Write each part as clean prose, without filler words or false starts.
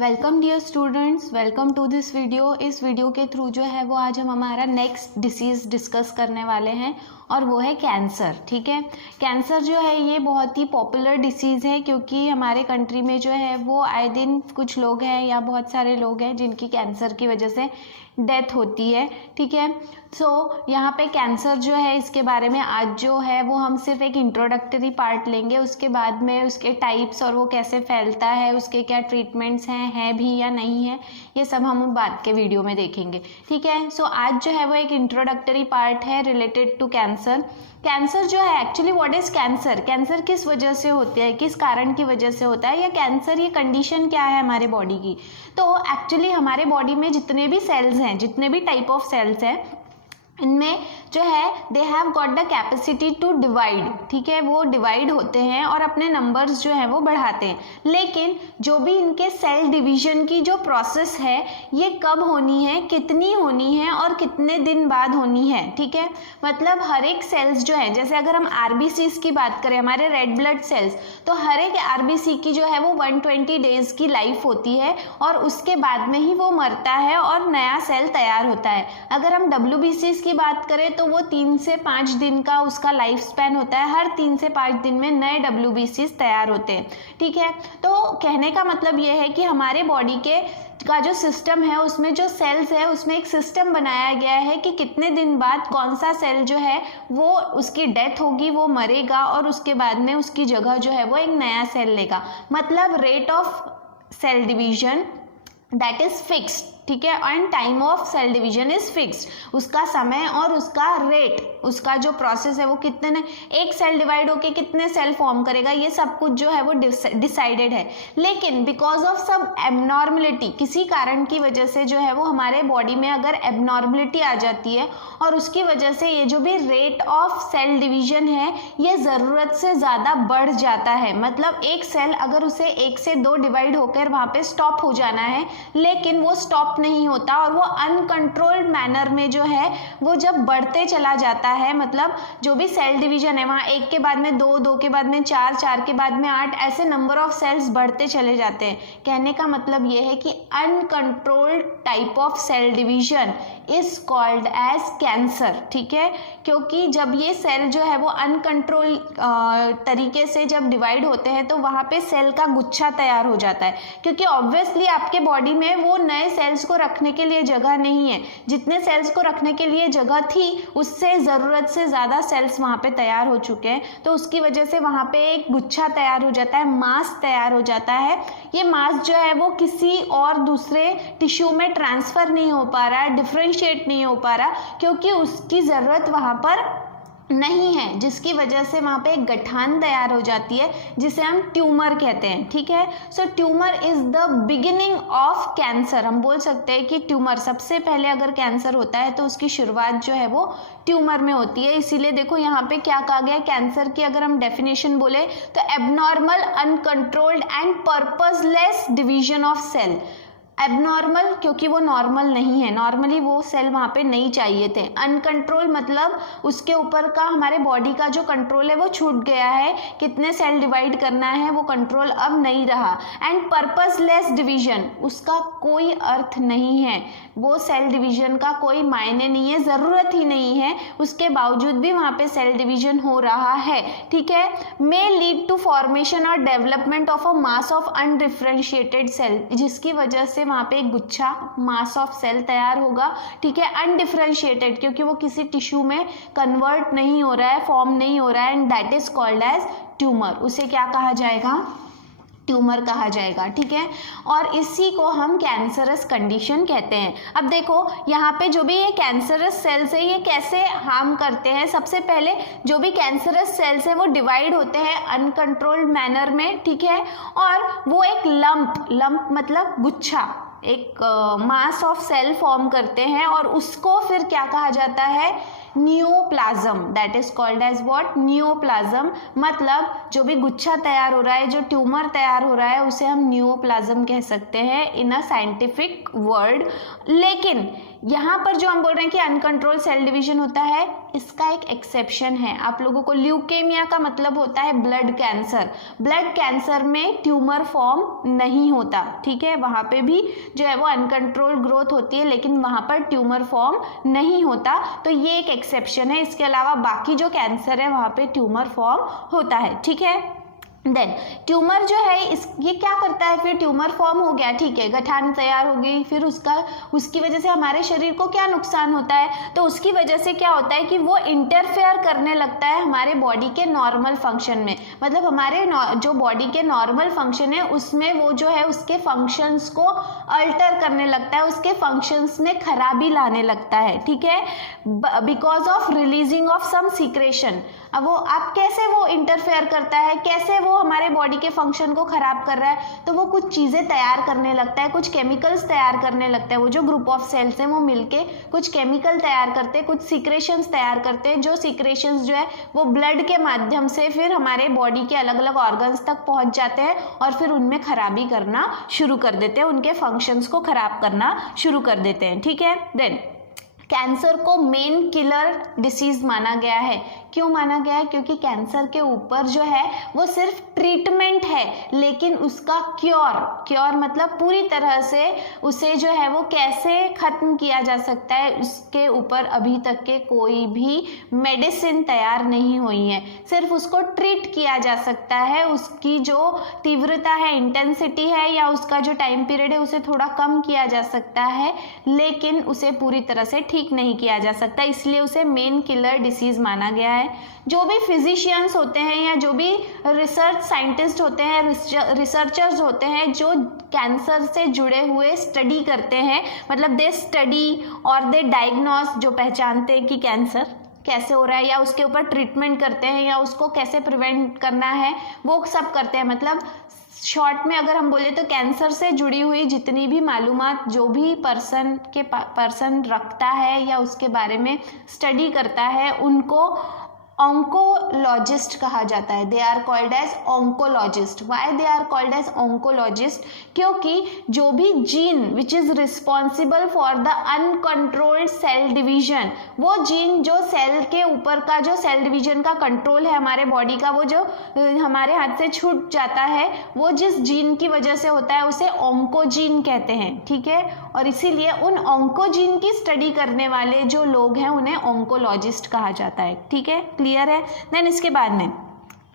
Welcome dear students, welcome to this video. इस video के through जो है वो आज हम हमारा नेक्स्ट डिसीज़ डिस्कस करने वाले हैं और वो है कैंसर। ठीक है, कैंसर जो है ये बहुत ही पॉपुलर डिसीज़ है क्योंकि हमारे कंट्री में जो है वो आए दिन कुछ लोग हैं या बहुत सारे लोग हैं जिनकी कैंसर की वजह से डेथ होती है। ठीक है, सो यहाँ पे कैंसर जो है इसके बारे में आज जो है वो हम सिर्फ एक इंट्रोडक्टरी पार्ट लेंगे, उसके बाद में उसके टाइप्स और वो कैसे फैलता है, उसके क्या ट्रीटमेंट्स हैं भी या नहीं है, ये सब हम बाद के वीडियो में देखेंगे। ठीक है, सो आज जो है वो एक इंट्रोडक्टरी पार्ट है रिलेटेड टू कैंसर। कैंसर जो है actually what is cancer, cancer किस वजह से होता है, किस कारण की वजह से होता है, या कैंसर ये कंडीशन क्या है हमारे बॉडी की। तो एक्चुअली हमारे बॉडी में जितने भी सेल्स हैं, जितने भी टाइप ऑफ सेल्स हैं, इनमें जो है they have got the capacity to divide. ठीक है, वो डिवाइड होते हैं और अपने नंबर्स जो है वो बढ़ाते हैं। लेकिन जो भी इनके सेल डिवीजन की जो प्रोसेस है ये कब होनी है, कितनी होनी है और कितने दिन बाद होनी है। ठीक है, मतलब हर एक सेल्स जो है, जैसे अगर हम आरबीसीज की बात करें, हमारे रेड ब्लड सेल्स, तो हर एक आरबीसी की जो है वो 120 डेज की लाइफ होती है और उसके बाद में ही वो मरता है और नया सेल तैयार होता है। अगर हम डब्ल्यूबीसीज की बात करें तो वो 3 से 5 दिन का उसका लाइफ स्पैन होता है, हर 3 से 5 दिन में नए डब्ल्यूबीसीज तैयार होते हैं। ठीक है, तो कहने का मतलब ये है कि हमारे बॉडी का जो सिस्टम है उसमें जो सेल्स है उसमें एक सिस्टम बनाया गया है कि कितने दिन बाद कौन सा सेल जो है वो उसकी डेथ होगी, वो मरेगा और उसके बाद में उसकी जगह जो है वो एक नया सेल लेगा। मतलब rate of cell division that is fixed. ठीक है, and time of cell division is fixed. उसका समय और उसका रेट, उसका जो प्रोसेस है वो कितने, एक सेल डिवाइड होके कितने सेल फॉर्म करेगा, ये सब कुछ जो है वो डिसाइडेड है। लेकिन बिकॉज ऑफ सब एबनॉर्मलिटी, किसी कारण की वजह से जो है वो हमारे बॉडी में अगर एबनॉर्मलिटी आ जाती है और उसकी वजह से ये जो भी रेट ऑफ सेल डिवीजन है ये ज़रूरत से ज़्यादा बढ़ जाता है। मतलब एक सेल अगर उसे 1 से 2 डिवाइड होकर वहाँ पे स्टॉप हो जाना है, लेकिन वो स्टॉप नहीं होता और वो अनकंट्रोल्ड मैनर में जो है वो जब बढ़ते चला जाता है, मतलब जो भी सेल डिवीजन है वहाँ 1 के बाद में 2, 2 के बाद में 4, 4 के बाद में 8, ऐसे नंबर ऑफ सेल्स बढ़ते चले जाते हैं। कहने का मतलब ये है कि uncontrolled type of cell division is called as cancer. ठीक है, क्योंकि जब ये सेल जो है वो अनकंट्रोल तरीके से जब डिवाइड होते हैं तो वहाँ पे सेल का गुच्छा तैयार हो जाता है, क्योंकि ऑब्वियसली आपके बॉडी में वो नए सेल्स को रखने के लिए जगह नहीं है। जितने सेल्स को रखने के लिए जगह थी उससे ज़रूरत से ज़्यादा सेल्स वहाँ पे तैयार हो चुके हैं, तो उसकी वजह से वहाँ पे एक गुच्छा तैयार हो जाता है, मास तैयार हो जाता है। ये मास जो है वो किसी और दूसरे टिश्यू में ट्रांसफ़र नहीं हो पा रहा है, डिफ्रेंशिएट नहीं हो पा रहा, क्योंकि उसकी ज़रूरत वहाँ पर नहीं है, जिसकी वजह से वहाँ पे एक गठान तैयार हो जाती है जिसे हम ट्यूमर कहते हैं। ठीक है, so tumour is the beginning of cancer. हम बोल सकते हैं कि ट्यूमर सबसे पहले अगर कैंसर होता है तो उसकी शुरुआत जो है वो ट्यूमर में होती है। इसीलिए देखो यहाँ पे क्या कहा गया, कैंसर की अगर हम डेफिनेशन बोले तो abnormal, uncontrolled and purposeless division of cell. Abnormal क्योंकि वो नॉर्मल नहीं है, नॉर्मली वो सेल वहाँ पे नहीं चाहिए थे। अनकंट्रोल मतलब उसके ऊपर का हमारे बॉडी का जो कंट्रोल है वो छूट गया है, कितने सेल डिवाइड करना है वो कंट्रोल अब नहीं रहा। एंड पर्पसलेस डिवीजन, उसका कोई अर्थ नहीं है, वो सेल डिवीजन का कोई मायने नहीं है, ज़रूरत ही नहीं है, उसके बावजूद भी वहाँ पे सेल डिवीजन हो रहा है। ठीक है, मे लीड टू फॉर्मेशन और development of a mass of undifferentiated cell, जिसकी वजह से वहाँ पे एक गुच्छा मास ऑफ सेल तैयार होगा। ठीक है, अनडिफ्रेंशिएटेड क्योंकि वो किसी टिश्यू में कन्वर्ट नहीं हो रहा है, फॉर्म नहीं हो रहा है, and that is called as tumour. उसे क्या कहा जाएगा, ट्यूमर कहा जाएगा। ठीक है, और इसी को हम कैंसरस कंडीशन कहते हैं। अब देखो यहाँ पे जो भी ये कैंसरस सेल्स है ये कैसे हार्म करते हैं। सबसे पहले जो भी कैंसरस सेल्स है वो डिवाइड होते हैं अनकंट्रोल्ड मैनर में। ठीक है, और वो एक लंप मतलब गुच्छा, एक मास ऑफ सेल फॉर्म करते हैं और उसको फिर क्या कहा जाता है, neoplasm. That is called as what, neoplasm. मतलब जो भी गुच्छा तैयार हो रहा है, जो ट्यूमर तैयार हो रहा है, उसे हम न्यूप्लाज्म कह सकते हैं इन अ साइंटिफिक वर्ड। लेकिन यहाँ पर जो हम बोल रहे हैं कि अनकंट्रोल सेल डिवीजन होता है, इसका एक एक्सेप्शन है। आप लोगों को ल्यूकेमिया का मतलब होता है ब्लड कैंसर। ब्लड कैंसर में ट्यूमर फॉर्म नहीं होता, ठीक है, वहाँ पे भी जो है वो अनकंट्रोल्ड ग्रोथ होती है, लेकिन वहाँ पर ट्यूमर फॉर्म नहीं होता। तो ये एक एक्सेप्शन है। इसके अलावा बाकी जो कैंसर है वहाँ पे ट्यूमर फॉर्म होता है, ठीक है। देन ट्यूमर जो है ये क्या करता है, फिर ट्यूमर फॉर्म हो गया, ठीक है, गठान तैयार हो गई, फिर उसकी वजह से हमारे शरीर को क्या नुकसान होता है, तो उसकी वजह से क्या होता है कि वो इंटरफेयर करने लगता है हमारे बॉडी के नॉर्मल फंक्शन में। मतलब हमारे जो बॉडी के नॉर्मल फंक्शन है उसमें वो जो है उसके फंक्शंस को अल्टर करने लगता है, उसके फंक्शंस में खराबी लाने लगता है, ठीक है, because of releasing of some secretion. अब वो आप कैसे वो इंटरफेयर करता है, कैसे वो हमारे बॉडी के फंक्शन को खराब कर रहा है, तो वो कुछ चीज़ें तैयार करने लगता है, कुछ केमिकल्स तैयार करने लगता है। वो जो ग्रुप ऑफ सेल्स हैं वो मिलके कुछ केमिकल तैयार करते हैं, कुछ सीक्रेशंस तैयार करते हैं, जो सीक्रेशंस जो है वो ब्लड के माध्यम से फिर हमारे बॉडी के अलग अलग ऑर्गन्स तक पहुंच जाते हैं और फिर उनमें खराबी करना शुरू कर देते हैं, उनके फंक्शंस को खराब करना शुरू कर देते हैं, ठीक है। देन कैंसर को मेन किलर डिसीज माना गया है। क्यों माना गया है? क्योंकि कैंसर के ऊपर जो है वो सिर्फ ट्रीटमेंट है, लेकिन उसका क्योर मतलब पूरी तरह से उसे जो है वो कैसे खत्म किया जा सकता है, उसके ऊपर अभी तक के कोई भी मेडिसिन तैयार नहीं हुई है। सिर्फ उसको ट्रीट किया जा सकता है, उसकी जो तीव्रता है, इंटेंसिटी है, या उसका जो टाइम पीरियड है उसे थोड़ा कम किया जा सकता है, लेकिन उसे पूरी तरह से ठीक नहीं किया जा सकता, इसलिए उसे मेन किलर डिसीज माना गया है। जो भी फिजिशियंस होते हैं या जो भी रिसर्च साइंटिस्ट होते हैं, रिसर्चर्स होते हैं जो कैंसर से जुड़े हुए स्टडी करते हैं, मतलब दे स्टडी और दे डायग्नोस, जो पहचानते हैं कि कैंसर कैसे हो रहा है या उसके ऊपर ट्रीटमेंट करते हैं या उसको कैसे प्रिवेंट करना है, वो सब करते हैं। मतलब शॉर्ट में अगर हम बोले तो कैंसर से जुड़ी हुई जितनी भी मालूमात जो भी पर्सन रखता है या उसके बारे में स्टडी करता है, उनको ऑन्कोलॉजिस्ट कहा जाता है। They are called as oncologist. Why they are called as oncologist? क्योंकि जो भी gene which is responsible for the uncontrolled cell division, वो जीन जो सेल के ऊपर का जो सेल डिवीजन का कंट्रोल है हमारे बॉडी का, वो जो हमारे हाथ से छूट जाता है, वो जिस जीन की वजह से होता है उसे ऑन्कोजीन कहते हैं, ठीक है। और इसीलिए उन ऑन्कोजीन की स्टडी करने वाले जो लोग हैं उन्हें ऑन्कोलॉजिस्ट कहा जाता है, ठीक है, क्लियर है। देन इसके बाद में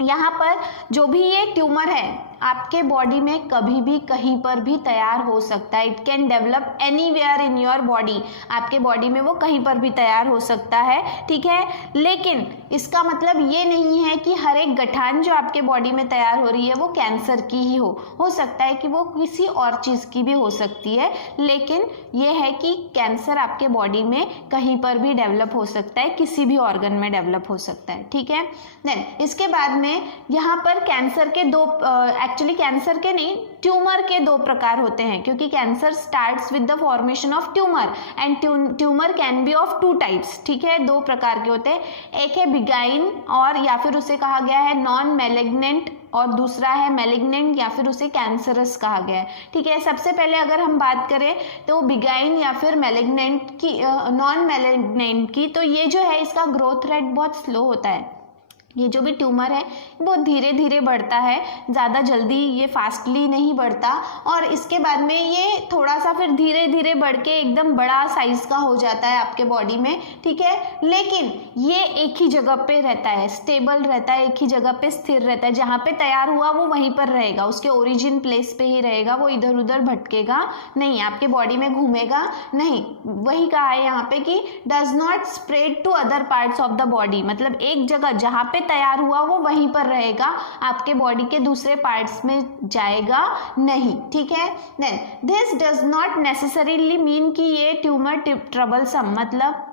यहाँ पर जो भी ये ट्यूमर है आपके बॉडी में कभी भी कहीं पर भी तैयार हो सकता है। It can develop anywhere in your body. आपके बॉडी में वो कहीं पर भी तैयार हो सकता है, ठीक है। लेकिन इसका मतलब ये नहीं है कि हर एक गठान जो आपके बॉडी में तैयार हो रही है वो कैंसर की ही हो सकता है कि वो किसी और चीज़ की भी हो सकती है, लेकिन ये है कि कैंसर आपके बॉडी में कहीं पर भी डेवलप हो सकता है, किसी भी ऑर्गन में डेवलप हो सकता है, ठीक है। देन इसके बाद में यहाँ पर कैंसर के दो एक्चुअली कैंसर के नहीं, ट्यूमर के दो प्रकार होते हैं, क्योंकि cancer starts with the formation of tumour and tumour can be of two types, ठीक है, दो प्रकार के होते हैं। एक है बिगाइन और या फिर उसे कहा गया है नॉन मैलिग्नेंट, और दूसरा है मैलिग्नेंट या फिर उसे कैंसरस कहा गया है, ठीक है। सबसे पहले अगर हम बात करें तो बिगाइन या फिर मैलिग्नेंट की, नॉन मैलिग्नेंट की, तो ये जो है इसका ग्रोथ रेट बहुत स्लो होता है। ये जो भी ट्यूमर है बहुत धीरे धीरे बढ़ता है, ज़्यादा जल्दी ये फास्टली नहीं बढ़ता, और इसके बाद में ये थोड़ा सा फिर धीरे धीरे बढ़ के एकदम बड़ा साइज का हो जाता है आपके बॉडी में, ठीक है। लेकिन ये एक ही जगह पे रहता है, स्टेबल रहता है, एक ही जगह पे स्थिर रहता है, जहाँ पे तैयार हुआ वो वहीं पर रहेगा, उसके ओरिजिन प्लेस पे ही रहेगा, वो इधर उधर भटकेगा नहीं, आपके बॉडी में घूमेगा नहीं। वही कहा है यहाँ पे कि does not spread to other parts of the body, मतलब एक जगह जहाँ पे तैयार हुआ वो वहीं पर रहेगा, आपके बॉडी के दूसरे पार्ट्स में जाएगा नहीं, ठीक है। Then this does not necessarily mean कि ये ट्यूमर ट्रबलसम, मतलब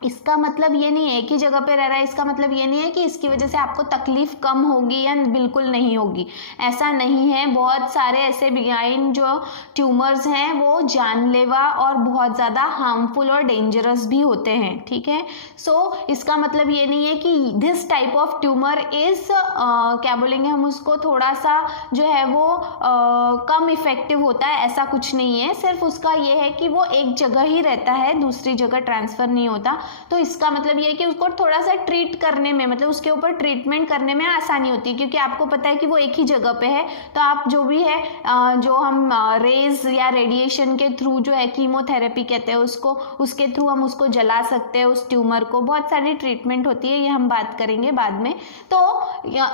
इसका मतलब ये नहीं है एक ही जगह पे रह रहा है, इसका मतलब ये नहीं है कि इसकी वजह से आपको तकलीफ कम होगी या बिल्कुल नहीं होगी, ऐसा नहीं है। बहुत सारे ऐसे बिगाइन जो ट्यूमर्स हैं वो जानलेवा और बहुत ज़्यादा हार्मफुल और डेंजरस भी होते हैं, ठीक है। सो इसका मतलब ये नहीं है कि this type of tumour is क्या बोलेंगे हम उसको, थोड़ा सा जो है वो कम इफेक्टिव होता है, ऐसा कुछ नहीं है। सिर्फ उसका ये है कि वो एक जगह ही रहता है, दूसरी जगह ट्रांसफ़र नहीं होता, तो इसका मतलब ये है कि उसको थोड़ा सा ट्रीट करने में, मतलब उसके ऊपर ट्रीटमेंट करने में आसानी होती है, क्योंकि आपको पता है कि वो एक ही जगह पे है। तो आप जो भी है जो हम रेज या रेडिएशन के थ्रू जो है कीमोथेरेपी कहते हैं उसको, उसके थ्रू हम उसको जला सकते हैं उस ट्यूमर को। बहुत सारी ट्रीटमेंट होती है, ये हम बात करेंगे बाद में। तो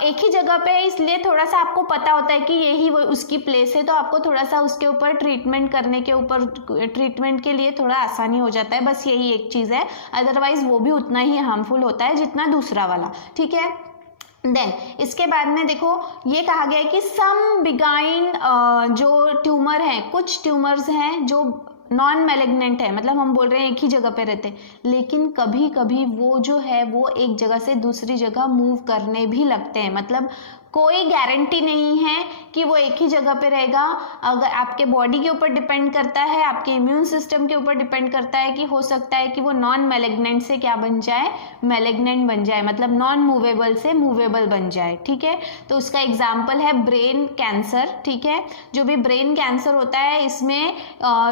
एक ही जगह पे है, इसलिए थोड़ा सा आपको पता होता है कि यही वो उसकी प्लेस है, तो आपको थोड़ा सा उसके ऊपर ट्रीटमेंट करने के ऊपर ट्रीटमेंट के लिए थोड़ा आसानी हो जाता है, बस यही एक चीज़ है। अदरवाइज वो भी उतना ही हार्मफुल होता है जितना दूसरा वाला, ठीक है। देन इसके बाद में देखो ये कहा गया है कि सम बिगाइन जो ट्यूमर हैं, कुछ ट्यूमर्स हैं जो नॉन मैलिग्नेंट है, मतलब हम बोल रहे हैं एक ही जगह पे रहते हैं, लेकिन कभी कभी वो जो है वो एक जगह से दूसरी जगह मूव करने भी लगते हैं। मतलब कोई गारंटी नहीं है कि वो एक ही जगह पे रहेगा। अगर आपके बॉडी के ऊपर डिपेंड करता है, आपके इम्यून सिस्टम के ऊपर डिपेंड करता है कि हो सकता है कि वो नॉन मैलिग्नेंट से क्या बन जाए, मैलिग्नेंट बन जाए, मतलब नॉन मूवेबल से मूवेबल बन जाए, ठीक है। तो उसका एग्जाम्पल है ब्रेन कैंसर, ठीक है। जो भी ब्रेन कैंसर होता है इसमें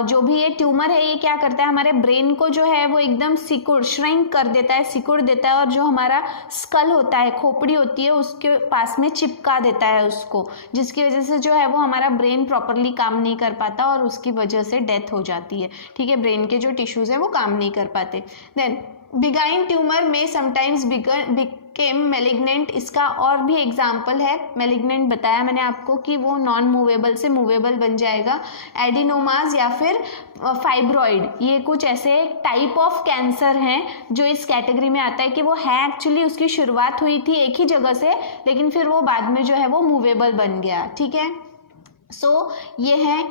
जो भी ये ट्यूमर है ये क्या करता है, हमारे ब्रेन को जो है वो एकदम श्रिंक कर देता है, सिकुड़ देता है, और जो हमारा स्कल होता है, खोपड़ी होती है, उसके पास में चिपका देता है उसको, जिसकी वजह से जो है वो हमारा ब्रेन प्रॉपरली काम नहीं कर पाता और उसकी वजह से डेथ हो जाती है, ठीक है। ब्रेन के जो टिश्यूज है वो काम नहीं कर पाते। देन बिगाइन ट्यूमर में समटाइम्स बिकेम मैलिग्नेंट, इसका और भी एग्जाम्पल है। मैलिग्नेंट बताया मैंने आपको कि वो नॉन मूवेबल से मूवेबल बन जाएगा। एडिनोमास या फिर फाइब्रॉइड, ये कुछ ऐसे टाइप ऑफ कैंसर हैं जो इस कैटेगरी में आता है कि वो है एक्चुअली उसकी शुरुआत हुई थी एक ही जगह से, लेकिन फिर वो बाद में जो है वो मूवेबल बन गया, ठीक है। सो ये है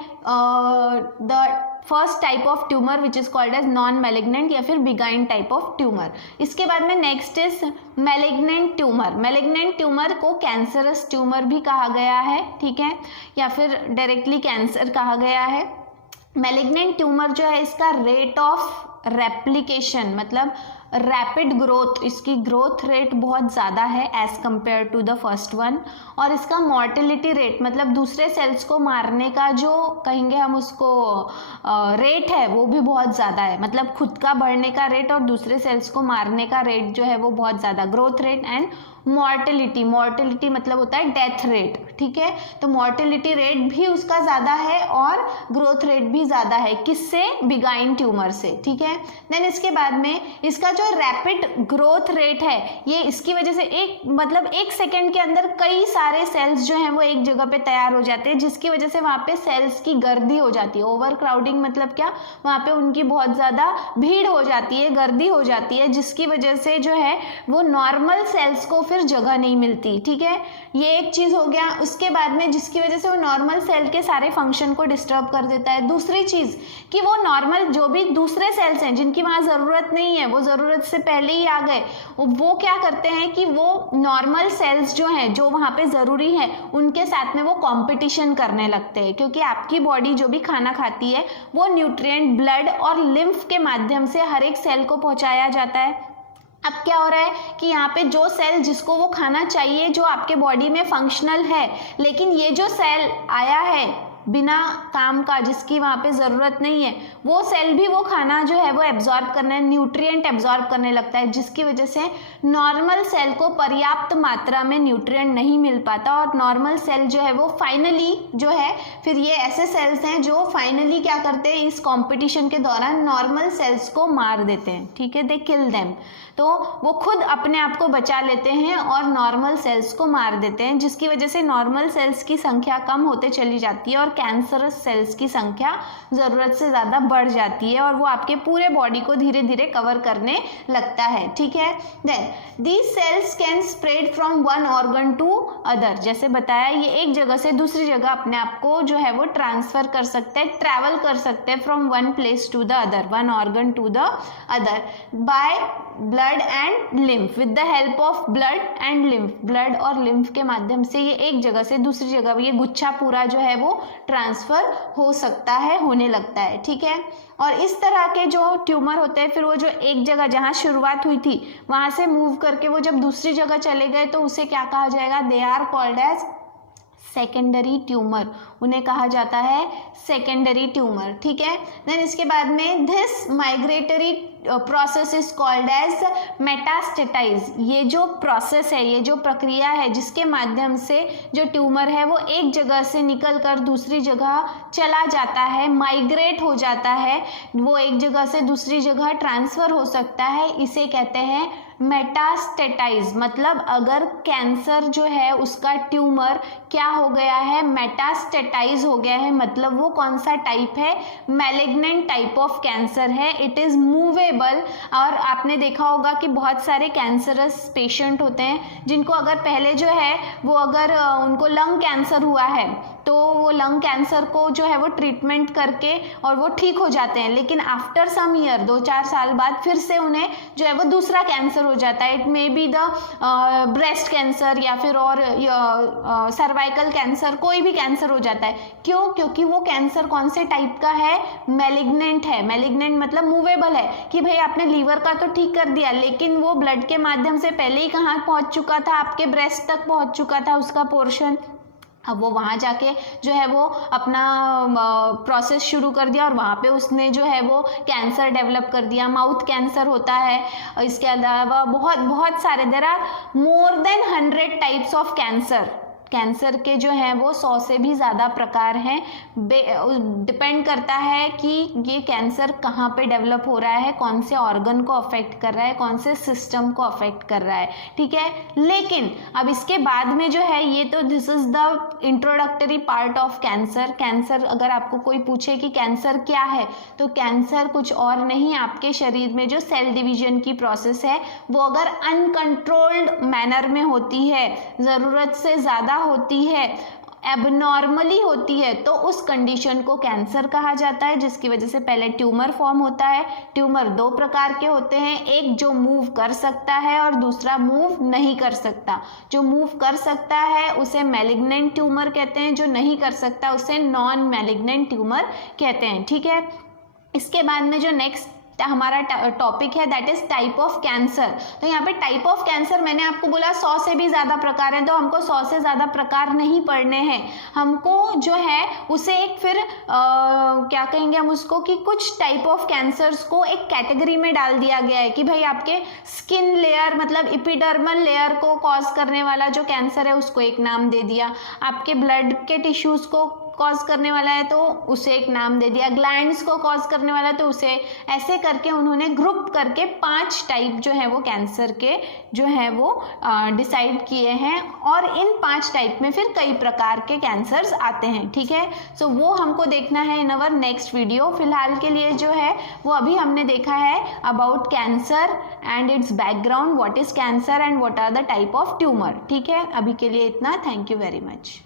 the first type of tumour which is called as non malignant या फिर बिगाइन टाइप ऑफ ट्यूमर। इसके बाद में next is malignant tumour. Malignant tumour को कैंसरस ट्यूमर भी कहा गया है, ठीक है, या फिर डायरेक्टली कैंसर कहा गया है। मैलिग्नेंट ट्यूमर जो है इसका रेट ऑफ रेप्लिकेशन, मतलब रैपिड ग्रोथ, इसकी ग्रोथ रेट बहुत ज़्यादा है as compare to the first one. और इसका मॉर्टेलिटी रेट, मतलब दूसरे सेल्स को मारने का जो कहेंगे हम उसको रेट है वो भी बहुत ज़्यादा है, मतलब खुद का बढ़ने का रेट और दूसरे सेल्स को मारने का रेट जो है वो बहुत ज़्यादा, growth rate and mortality. Mortality मतलब होता है डेथ रेट, ठीक है। तो मॉर्टेलिटी रेट भी उसका ज़्यादा है और ग्रोथ रेट भी ज़्यादा है, किससे, बिगाइन ट्यूमर से, ठीक है। देन इसके बाद में इसका जो रैपिड ग्रोथ रेट है ये इसकी वजह से एक सेकेंड के अंदर कई सारे सेल्स जो हैं वो एक जगह पे तैयार हो जाते हैं, जिसकी वजह से वहाँ पे सेल्स की गर्दी हो जाती है। ओवर क्राउडिंग मतलब क्या, वहाँ पे उनकी बहुत ज़्यादा भीड़ हो जाती है, गर्दी हो जाती है, जिसकी वजह से जो है वो नॉर्मल सेल्स को फिर जगह नहीं मिलती, ठीक है। ये एक चीज़ हो गया। उसके बाद में जिसकी वजह से वो नॉर्मल सेल के सारे फंक्शन को डिस्टर्ब कर देता है। दूसरी चीज़ कि वो नॉर्मल जो भी दूसरे सेल्स हैं जिनकी वहाँ ज़रूरत नहीं है, वो ज़रूरत से पहले ही आ गए, वो क्या करते हैं कि वो नॉर्मल सेल्स जो हैं जो वहाँ पे ज़रूरी है उनके साथ में वो कंपटीशन करने लगते हैं, क्योंकि आपकी बॉडी जो भी खाना खाती है वो न्यूट्रिएंट ब्लड और लिम्फ के माध्यम से हर एक सेल को पहुँचाया जाता है। अब क्या हो रहा है कि यहाँ पे जो सेल जिसको वो खाना चाहिए, जो आपके बॉडी में फंक्शनल है, लेकिन ये जो सेल आया है बिना काम का, जिसकी वहाँ पे ज़रूरत नहीं है, वो सेल भी वो खाना जो है वो एब्जॉर्ब करने, न्यूट्रिएंट एब्जॉर्ब करने लगता है, जिसकी वजह से नॉर्मल सेल को पर्याप्त मात्रा में न्यूट्रिएंट नहीं मिल पाता और नॉर्मल सेल जो है वो फाइनली जो है, फिर ये ऐसे सेल्स हैं जो फाइनली क्या करते हैं, इस कंपटीशन के दौरान नॉर्मल सेल्स को मार देते हैं, ठीक है, दे किल देम। तो वो खुद अपने आप को बचा लेते हैं और नॉर्मल सेल्स को मार देते हैं, जिसकी वजह से नॉर्मल सेल्स की संख्या कम होते चली जाती है और कैंसरस सेल्स की संख्या ज़रूरत से ज़्यादा बढ़ जाती है और वो आपके पूरे बॉडी को धीरे धीरे कवर करने लगता है, ठीक है। Then these cells can spread from one organ to other, जैसे बताया ये एक जगह से दूसरी जगह अपने आप को जो है वो ट्रांसफ़र कर सकते हैं, ट्रैवल कर सकते हैं from one place to the other, one organ to the other by blood and lymph, with the help of blood and lymph, blood और लिम्फ के माध्यम से ये एक जगह से दूसरी जगह ये गुच्छा पूरा जो है वो ट्रांसफ़र हो सकता है, होने लगता है, ठीक है। और इस तरह के जो ट्यूमर होते हैं फिर वो जो एक जगह जहाँ शुरुआत हुई थी वहाँ से मूव करके वो जब दूसरी जगह चले गए तो उसे क्या कहा जाएगा, they are called as secondary tumour, उन्हें कहा जाता है सेकेंडरी ट्यूमर, ठीक है। देन इसके बाद में this migratory process is called as metastasize. ये जो प्रोसेस है, ये जो प्रक्रिया है जिसके माध्यम से जो ट्यूमर है वो एक जगह से निकल कर दूसरी जगह चला जाता है, माइग्रेट हो जाता है, वो एक जगह से दूसरी जगह ट्रांसफर हो सकता है, इसे कहते हैं मेटास्टेटाइज। मतलब अगर कैंसर जो है उसका ट्यूमर क्या हो गया है, मेटास्टेटाइज हो गया है, मतलब वो कौन सा टाइप है, मैलिग्नेंट टाइप ऑफ कैंसर है। It is movable. और आपने देखा होगा कि बहुत सारे कैंसरस पेशेंट होते हैं जिनको अगर पहले जो है वो अगर उनको लंग कैंसर हुआ है तो वो लंग कैंसर को जो है वो ट्रीटमेंट करके और वो ठीक हो जाते हैं, लेकिन आफ्टर सम ईयर 2-4 साल बाद फिर से उन्हें जो है वो दूसरा कैंसर हो जाता है। It may be the breast cancer या फिर और सर्वाइकल कैंसर, कोई भी कैंसर हो जाता है। क्यों? क्योंकि वो कैंसर कौन से टाइप का है, मैलिग्नेंट है। मैलिग्नेंट मतलब मूवेबल है कि भाई आपने लीवर का तो ठीक कर दिया, लेकिन वो ब्लड के माध्यम से पहले ही कहाँ पहुंच चुका था, आपके ब्रेस्ट तक पहुंच चुका था उसका पोर्शन। अब वो वहाँ जाके जो है वो अपना प्रोसेस शुरू कर दिया और वहाँ पे उसने जो है वो कैंसर डेवलप कर दिया। माउथ कैंसर होता है। इसके अलावा बहुत बहुत सारे, there are more than 100 types of cancer. Cancer के जो हैं वो 100 से भी ज़्यादा प्रकार हैं। डिपेंड करता है कि ये कैंसर कहाँ पे डेवलप हो रहा है, कौन से ऑर्गन को अफेक्ट कर रहा है, कौन से सिस्टम को अफेक्ट कर रहा है, ठीक है। लेकिन अब इसके बाद में जो है ये तो this is the introductory part of cancer. Cancer अगर आपको कोई पूछे कि कैंसर क्या है, तो कैंसर कुछ और नहीं, आपके शरीर में जो सेल डिवीजन की प्रोसेस है वो अगर अनकंट्रोल्ड मैनर में होती है, ज़रूरत से ज़्यादा होती है, एबनॉर्मली होती है, तो उस कंडीशन को कैंसर कहा जाता है, जिसकी वजह से पहले ट्यूमर फॉर्म होता है। ट्यूमर 2 प्रकार के होते हैं, एक जो मूव कर सकता है और दूसरा मूव नहीं कर सकता। जो मूव कर सकता है उसे मैलिग्नेंट ट्यूमर कहते हैं, जो नहीं कर सकता उसे नॉन मैलिग्नेंट ट्यूमर कहते हैं, ठीक है। इसके बाद में जो नेक्स्ट हमारा टॉपिक है that is type of cancer. तो यहाँ पे टाइप ऑफ कैंसर मैंने आपको बोला 100 से भी ज़्यादा प्रकार हैं, तो हमको 100 से ज़्यादा प्रकार नहीं पढ़ने हैं, हमको जो है उसे एक फिर क्या कहेंगे हम उसको, कि कुछ टाइप ऑफ कैंसर्स को एक कैटेगरी में डाल दिया गया है कि भाई आपके स्किन लेयर मतलब एपिडर्मल लेयर को कॉज करने वाला जो कैंसर है उसको एक नाम दे दिया, आपके ब्लड के टिश्यूज़ को कॉज करने वाला है तो उसे एक नाम दे दिया, ग्लैंड्स को कॉज करने वाला है तो उसे, ऐसे करके उन्होंने ग्रुप करके 5 टाइप जो है वो कैंसर के जो है वो डिसाइड किए हैं। और इन 5 टाइप में फिर कई प्रकार के कैंसर्स आते हैं, ठीक है। सो वो हमको देखना है इन अवर नेक्स्ट वीडियो। फिलहाल के लिए जो है वो अभी हमने देखा है about cancer and its background, what is cancer and what are the type of tumour, ठीक है। अभी के लिए इतना, थैंक यू वेरी मच।